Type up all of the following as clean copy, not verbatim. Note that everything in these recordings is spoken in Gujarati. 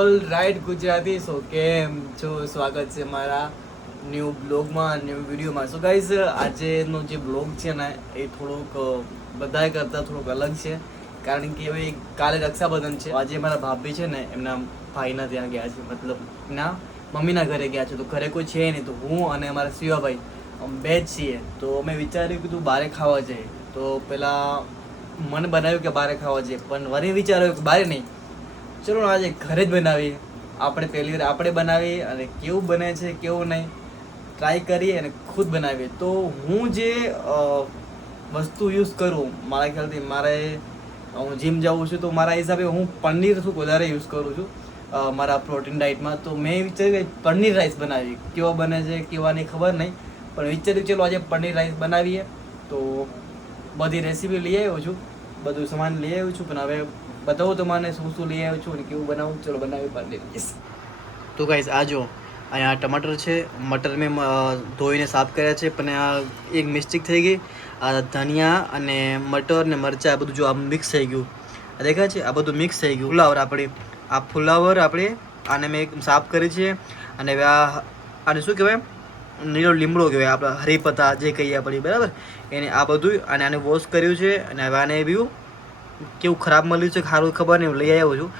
All right Gujarati. સો કેમ છો? સ્વાગત છે મારા ન્યૂ બ્લોગમાં, ન્યૂ વિડીયોમાં. સો ગાઈઝ, આજેનો જે બ્લોગ છે ને એ થોડોક બધા કરતાં થોડોક અલગ છે, કારણ કે હવે કાલે રક્ષાબંધન છે. આજે મારા ભાભી છે ને એમના ભાઈના ત્યાં ગયા છે, મતલબ એના મમ્મીના ઘરે ગયા છે. તો ઘરે કોઈ છે નહીં, તો હું અને અમારા શિવાભાઈ બે જ છીએ. તો અમે વિચાર્યું કે તું બહાર ખાવા જઈએ. તો પેલા મને બનાવ્યું કે બહાર ખાવા જઈએ, પણ વળી વિચાર્યું કે બહાર નહીં, ચલો આજે ઘરે જ બનાવીએ. આપણે પહેલી વાર આપણે બનાવીએ અને કેવું બને છે કેવું નહીં ટ્રાય કરીએ અને ખુદ બનાવીએ. તો હું જે વસ્તુ યુઝ કરું, મારા ખ્યાલથી મારે હું જીમ જાઉં છું, તો મારા હિસાબે હું પનીર શું વધારે યુઝ કરું છું મારા પ્રોટીન ડાયટમાં. તો મેં વિચાર્યું કે પનીર રાઈસ બનાવી. કેવો બને છે કેવા નહીં ખબર નહીં, પણ વિચાર્યું ચલો આજે પનીર રાઈસ બનાવીએ. તો બધી રેસીપી લઈ આવ્યો છું, બધું સામાન લઈ આવ્યો છું, પણ હવે બતાવું તમને શું શું લઈ આવ્યો છું અને કેવું બનાવું. ચલો બનાવી પનીર રાઈસ. તો ગાઈસ આ જો અહીંયા ટમાટર છે, મટર મેં ધોઈને સાફ કર્યા છે, પણ આ એક મિસ્ટેક થઈ ગઈ. આ ધનિયા અને મટર ને મરચાં આ બધું જો આ મિક્સ થઈ ગયું, આ દેખાય છે, આ બધું મિક્સ થઈ ગયું. ફુલાવર આપણે આને મેં એકદમ સાફ કરી છે. અને હવે આને શું કહેવાય, લીલો લીમડો કહેવાય, આપણે હરીપત્તા જે કહીએ આપણે, બરાબર, એને આ બધું અને આને વોશ કર્યું છે. અને હવે આને બી કેવું ખરાબ મળ્યું છે સારું ખબર નહીં, લઈ આવ્યો છું.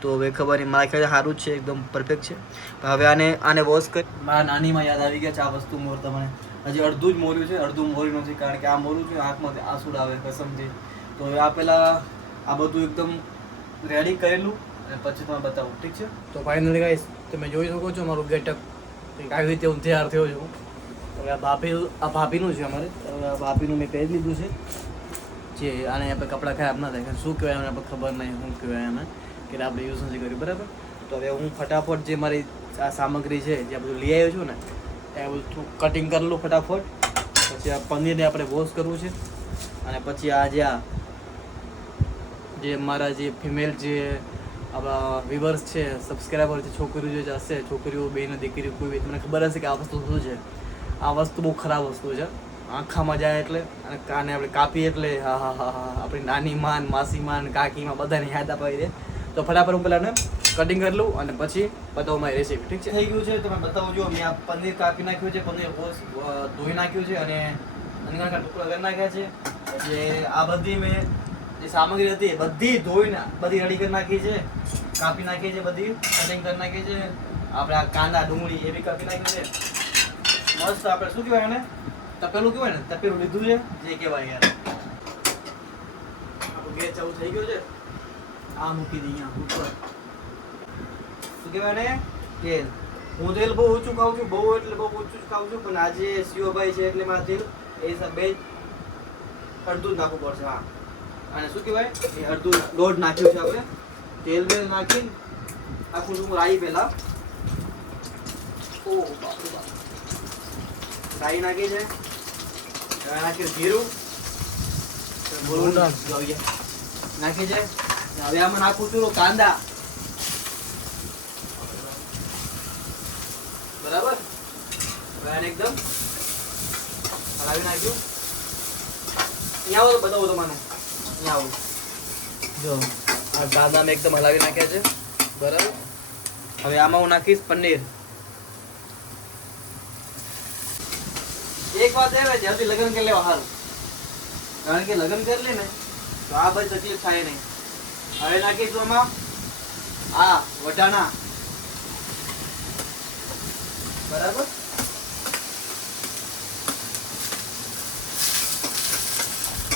તો હવે ખબર નહીં, મારા ખ્યાલ સારું જ છે, એકદમ પરફેક્ટ છે. હવે આને વોશ કરી. મારા નાનીમાં યાદ આવી ગયા છે આ વસ્તુ મોરતા મને. હજી અડધું જ મોર્યું છે, અડધું મોર્યું નથી, કારણ કે આ મોરું છે આંખમાંથી આંસુ આવે કસમથી. તો હવે આ પહેલાં આ બધું એકદમ રેડી કરેલું અને પછી તમે બતાવું, ઠીક છે? તો ફાઇનલી ગાઈસ તમે જોઈ શકો છો મારું ગેટઅપ કંઈક આવી રીતે હું તૈયાર થયો છું. હવે આ ભાભીનું છે અમારે. હવે આ ભાભીનું મેં પહેરી લીધું છે. જે આને આપણે કપડાં ખરાબ ના થાય, શું કહેવાય એને આપણે ખબર નહીં શું કહેવાય એને, કે આપણે યુઝ નથી કર્યું, બરાબર. તો હવે હું ફટાફટ જે મારી આ સામગ્રી છે જે બધું લઈ આવ્યો છું ને એ બધું કટિંગ કરી લઉં ફટાફટ. પછી આ પનીરને આપણે વોશ કરવું છે. અને પછી આ જે મારા જે ફિમેલ જે આપણા વ્યુઅર્સ છે, સબસ્ક્રાઈબર છે, છોકરીઓ જે હશે, છોકરીઓ બેન દીકરીઓ કોઈ બી, તમને ખબર હશે કે આ વસ્તુ શું છે. આ વસ્તુ બહુ ખરાબ વસ્તુ છે. આંખામાં જાય એટલે અને કાને આપણે કાપીએ એટલે હા હા હા હા આપણી નાની માન, માસી માન, કાકીમાં બધાને યાદ અપાવી દે. તો ફટાફટ હું પહેલાં કટિંગ કરી લઉં અને પછી બતાવું મારી રેસીપી, ઠીક છે? થઈ ગયું છે, તમે બતાવું જો મેં આ પનીર કાપી નાખ્યું છે, પનીર ધોઈ નાખ્યું છે અને નાના ટુકડા કરી નાખ્યા છે. પછી આ બધી મેં જે સામગ્રી હતી બધી ધોઈને બધી રેડી કરી નાખી છે, કાપી નાખી છે, બધી કટિંગ કરી નાખી છે. આપણે આ કાંદા ડુંગળી એ બી કાપી નાખ્યું છે. મસ્ત આપણે શું કહેવાય એને, તપેલું કહેવાય ને, તપેલું લીધું છે, જે કહેવાય યાર. આપણું ગેસ ચાલુ થઈ ગયો છે. આ મૂકી દઈએ ઉપર. શું કહેવાય ને, તેલ. હું તેલ બહુ ઓછું ખાઉં છું, બહુ એટલે બહુ ઓછું જ ખાઉં છું, પણ આજે શિવભાઈ છે એટલે મારા તેલ એ હિસાબે અડધું જ નાખવું પડશે. હા, અને શું કહેવાય એ અડધું દોઢ નાખ્યું છે આપણે. તેલ બેલ નાખીને આખું શું રાઈ પહેલા. ઓ બાપરે બાપ, રાઈ નાખી છે. નાખી જીરું નાખી છે. હવે આમાં નાખું છું કાંદા, બરાબર. હવે આને એકદમ હલાવી નાખ્યું. અહીંયા આવો તો બતાવો તમને. અહીંયા આવો જો આ કાંદા મેં એકદમ હલાવી નાખ્યા છે, બરાબર. હવે આમાં હું નાખીશ પનીર. એક વાત એ જલ્દી લગ્ન કરી લેવા સારું, કારણ કે લગ્ન કરી લે ને તો આ બધી તકલીફ થાય નહીં. હવે નાખીશું આમાં આ વટાણા, બરાબર.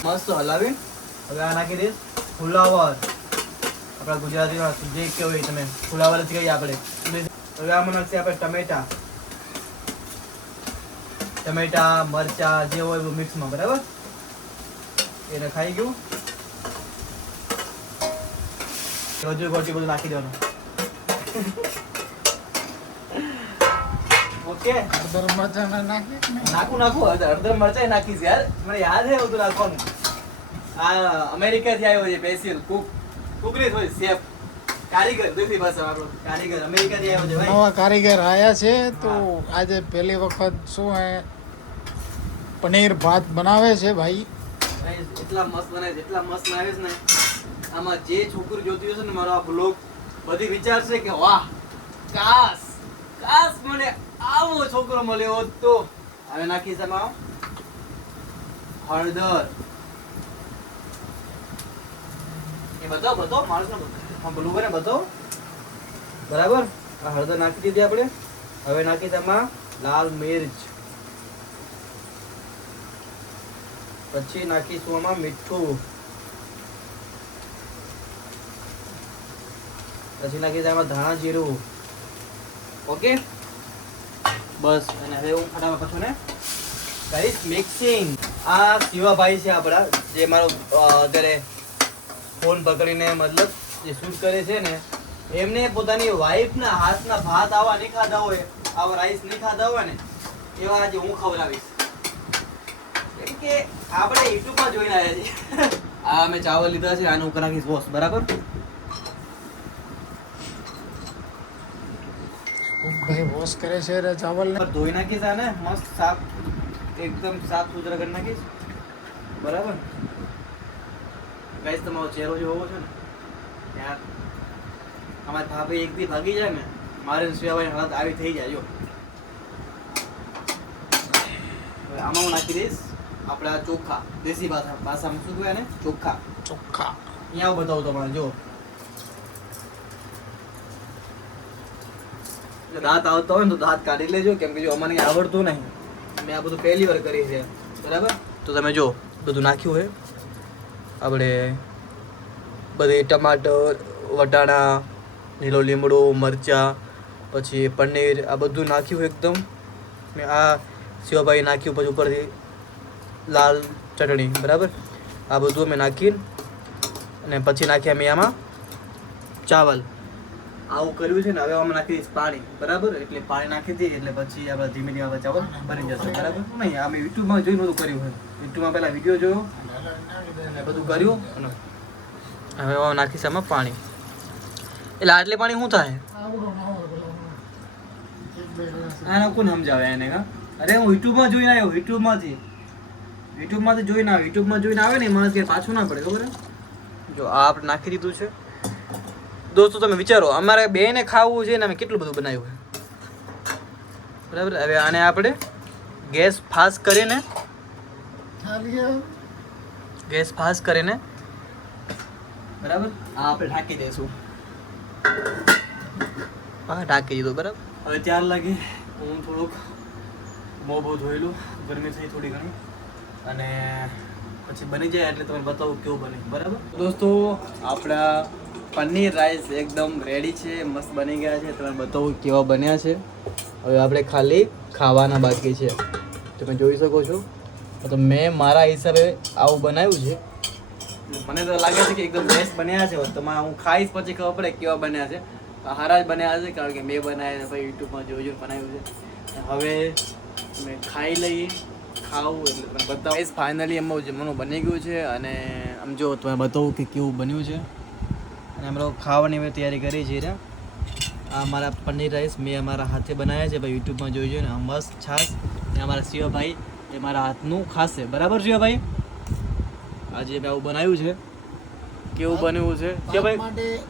મસ્ત હલાવી હવે આ નાખી દઈશ ફુલાવર. આપણા ગુજરાતીમાં જે કહેવાય તમે ફુલાવર જ કહીએ આપણે. હવે આમાં નાખીએ આપણે ટમેટા, મરચા જે હોય એવું મિક્સમાં, બરાબર. એને ખાઈ ગયું. હજુ ગોટી બધું નાખી દેવાનું. ઓકે, હળદર મરચાં નાખું હળદર મરચાં નાખીશ યાર, મને યાદ છે બધું નાખવાનું. આ અમેરિકાથી આવ્યો છે સ્પેશિયલ કુક નહીં હોય, શેફ, કારીગર. દૂસરી ભાષા આપણો કારીગર અમેરિકાથી આવ્યો છે ભાઈ. નવા કારીગર આયા છે. તો આજે પહેલી વખત શું હે પનીર ભાત બનાવે છે ભાઈ. એટલા મસ્ત બનાવે છે ને. આમાં જે છોકરી જોતી હશે ને મારો આ બ્લોગ બધી વિચારશે કે વાહ, કાશ મને આવો છોકરો મળ્યો હોત તો. હવે નાખીશ એમાં હળદર. એ બધો માણસનો બોલવું પડે બધો. બરાબર, આ હળદર નાખી દીધી આપણે. હવે નાખીશ એમાં લાલ મિર્ચ. પછી નાખીશું આમાં મીઠું. પછી નાખીશ એમાં ધાણા જીરું. ઓકે, બસ. અને હવે હું ફટાફટ પાછું ને કરીશ મિક્સિંગ. આ શિવાભાઈ છે આપણા, જે મારો અત્યારે ફોન પકડીને મતલબ જે શૂટ કરે છે ને, એમને પોતાની વાઈફના હાથના ભાત આવા નહીં ખાધા હોય, આવા રાઈસ નહીં ખાધા હોય ને, એવા આજે હું ખવડાવીશ. કેમ કે આપણે યુટ્યુબમાં જોઈને આવ્યા છીએ. આ અમે ચાવલ લીધા છે, આનું ઉપર નાખીશ વોશ. બરાબર, ભાઈ વોશ કરે છે રે ચાવલ ને. ધોઈ નાખીશ આને મસ્ત સાફ, એકદમ સાફ સુથરા કરી નાખીશ. બરાબર ગાઈસ, તમારો ચહેરો જે હોવો છે ને યાર, અમારી ભાભી એક દી ભાગી જાય ને, મારે શિવાભાઈ હાલત આવી થઈ જાય. જો હવે આમાં હું નાખી દઈશ આપણા ચોખા. દેશી ભાષામાં શું કહેવાય ને? ચોખા. અહીંયા હું બતાવું તમારે. જો દાંત આવતા હોય ને તો દાંત કાઢી લેજો, કેમ કે જો અમને આવડતું નહીં, મેં આ બધું પહેલી વાર કરી છે. બરાબર, તો તમે જો બધું નાખ્યું હોય આપણે, બધે ટમાટર, વટાણા, લીલો લીમડો, મરચાં, પછી પનીર, આ બધું નાખ્યું એકદમ. ને આ શિવાભાઈ નાખ્યું પછી ઉપરથી લાલ ચટણી. બરાબર, આ બધું અમે નાખીને અને પછી નાખ્યા મેં આમાં ચાવલ. આવું કર્યું છે ને. હવે આમાં નાખી દઈશ પાણી. બરાબર, એટલે પાણી નાખી દઈએ એટલે પછી આપણે ધીમે ધીમે આપણે ચાવલ બની જશે. બરાબર, નહીં અમે યુટ્યુબમાં જોઈને બધું કર્યું હોય. યુટ્યુબમાં પહેલા વિડીયો જોયો અને બધું કર્યું. અને હવે આમાં નાખીશ આમાં પાણી. એટલે આટલે પાણી શું થાય? આને કોણ સમજાવે એને? કા અરે હું યુટ્યુબમાં જોઈને આવ્યો, યુટ્યુબમાંથી જોઈને આવ્યો. યુટ્યુબમાં જોઈને આવે ને માણસ કે પાછું ના પડે. ખબર હે? જો આ આપણે નાખી દીધું છે. દોસ્તો તમે વિચારો, અમારે બેને ખાવું છે ને અમે કેટલું બધું બનાવ્યું છે. બરાબર, હવે આને આપણે ગેસ ફાસ્ટ કરીને બરાબર આ આપણે ઢાંકી દઈશું. હા, ઢાંકી દીધું. બરાબર, હવે ત્યાર લાગે હું થોડુંક મોં બહુ ધોયેલું, ગરમી થઈ થોડી ઘણી, અને પછી બની જાય એટલે તમને બતાવું કેવું બને. બરાબર દોસ્તો, આપણા પનીર રાઈસ એકદમ રેડી છે, મસ્ત બની ગયા છે. તમે બતાવું કેવા બન્યા છે. હવે આપણે ખાલી ખાવાના બાકી છે. તમે જોઈ શકો છો. તો મેં મારા હિસાબે આવું બનાવ્યું છે. મને તો લાગે છે કે એકદમ બેસ્ટ બન્યા છે. તમારે હું ખાઈશ પછી ખબર પડે કેવા બન્યા છે. હારા જ બન્યા છે, કારણ કે મેં બનાવ્યા ભાઈ યુટ્યુબમાં જોઈને બનાવ્યું છે. હવે મેં ખાઈ લઈએ, ખાવું એટલે તમે બતાવો. ફાઇનલી એમાં જમવાનું બની ગયું છે. અને આમ જો તમે બતાવું કે કેવું બન્યું છે. અને અમે લોકો ખાવાની મેં તૈયારી કરી છે. આ મારા પનીર રાઈસ મેં અમારા હાથે બનાવ્યા છે ભાઈ, યુટ્યુબમાં જોઈ જોઈને. આ મસ્ત છાશ. ને અમારા શિવાભાઈ એ મારા હાથનું ખાશે. બરાબર શિવાભાઈ, આજે મેં આવું બનાવ્યું છે. કેવું બન્યું છે શિવાભાઈ?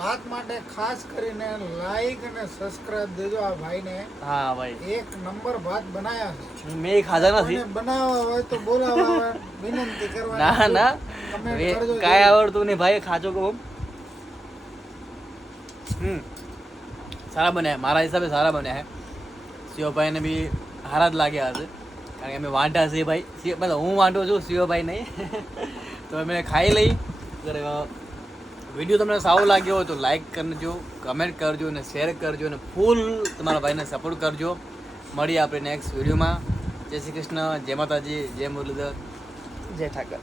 ભાત માટે ખાસ કરીને લાઈક અને સબસ્ક્રાઇબ દેજો આ ભાઈને. હા ભાઈ, એક નંબર ભાત બનાવ્યા છે. મેં ખાધા નથી. બનાવવા હોય તો બોલાવવા, વિનંતી કરવા. ના કાંઈ આવડતું નહીં ભાઈ, ખાજો કહો. સારા બન્યા, મારા હિસાબે સારા બન્યા હે. શિવભાઈને બી સારા જ લાગ્યા હશે, કારણ કે અમે વાંઢા છીએ ભાઈ. મતલબ હું વાંઢો છું, શિવભાઈ નહીં. તો અમે ખાઈ લઈ. વિડીયો તમને સારો લાગ્યો હોય તો લાઈક કરજો, કમેન્ટ કરજો અને શેર કરજો, અને ફૂલ તમારા ભાઈને સપોર્ટ કરજો. મળીએ આપણે નેક્સ્ટ વિડીયોમાં. જય શ્રી કૃષ્ણ, જય માતાજી, જય મુરલીધર, જય ઠાકર.